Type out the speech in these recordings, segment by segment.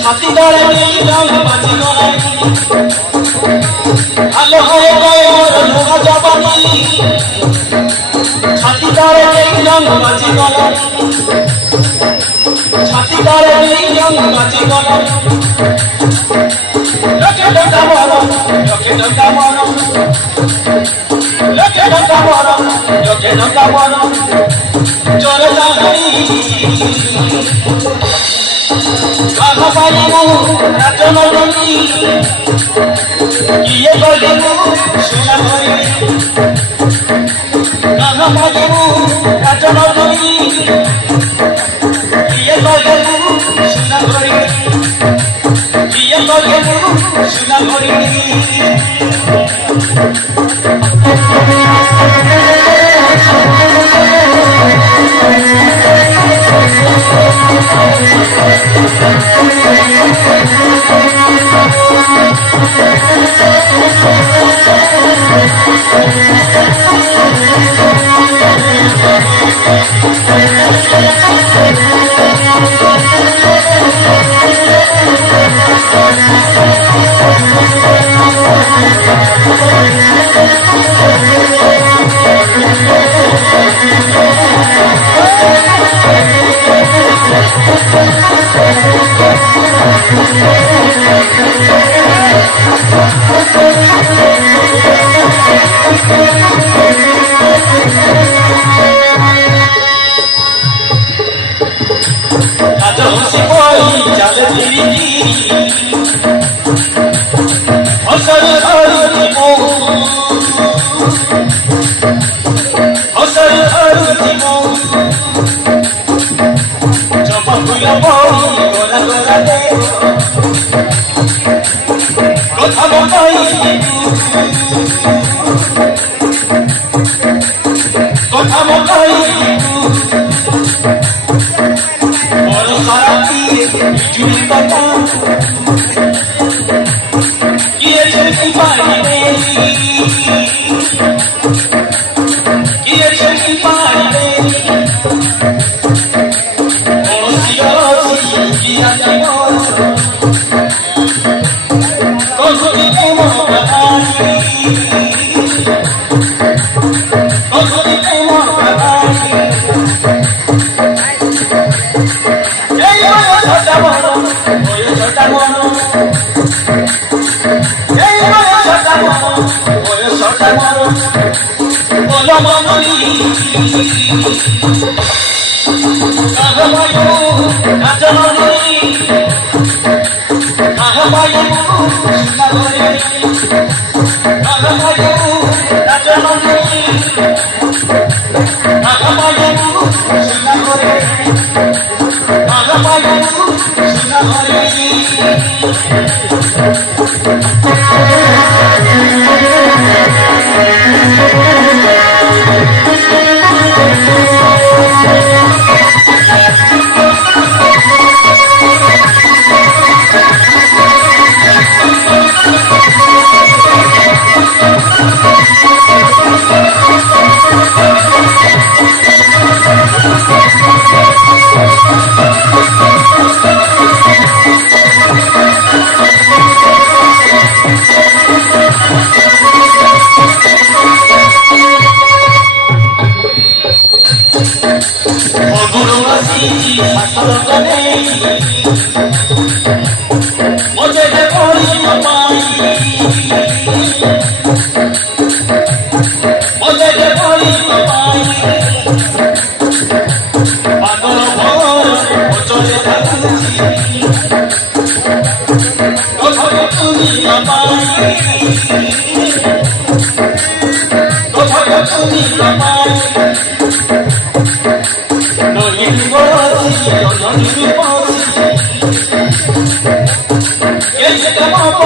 ছাতি দরে নিলাম বাজি গলাই আলো হয়ে গয়ে মোর লোহা জবানি ছাতি দরে নিলাম বাজি গলাই ছাতি দরে নিলাম বাজি গলাই লোকে ডকা মারো লোকে ডকা মারো লোকে ডকা মারো লোকে ডকা মারো চলে যাই Agapayemu rajanodoni kiye golemu sunamori Agapayemu rajanodoni kiye golemu sunamori kiye golemu sunamori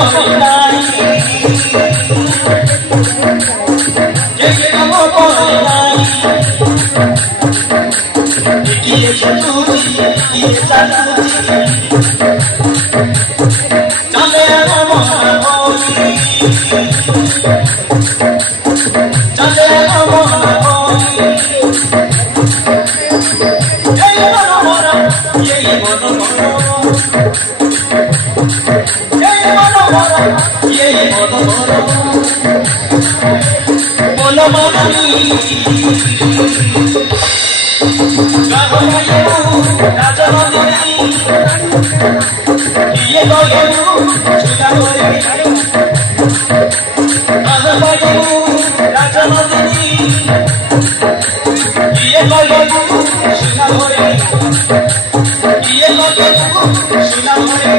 পরিণাই যে কাম পরিণাই গিয়ে ছুটি গিয়ে চালুটি চলে আমার বলি চলে আমার বলি এই মনোমরা এই মনোমরা এই মনোমরা এই মনোমরা বলো মানি রাজনন্দিনী গিয়ে গেলু ছুটা করে রাজনন্দিনী গিয়ে গেলু ছুটা করে গিয়ে গেলু ছুটা করে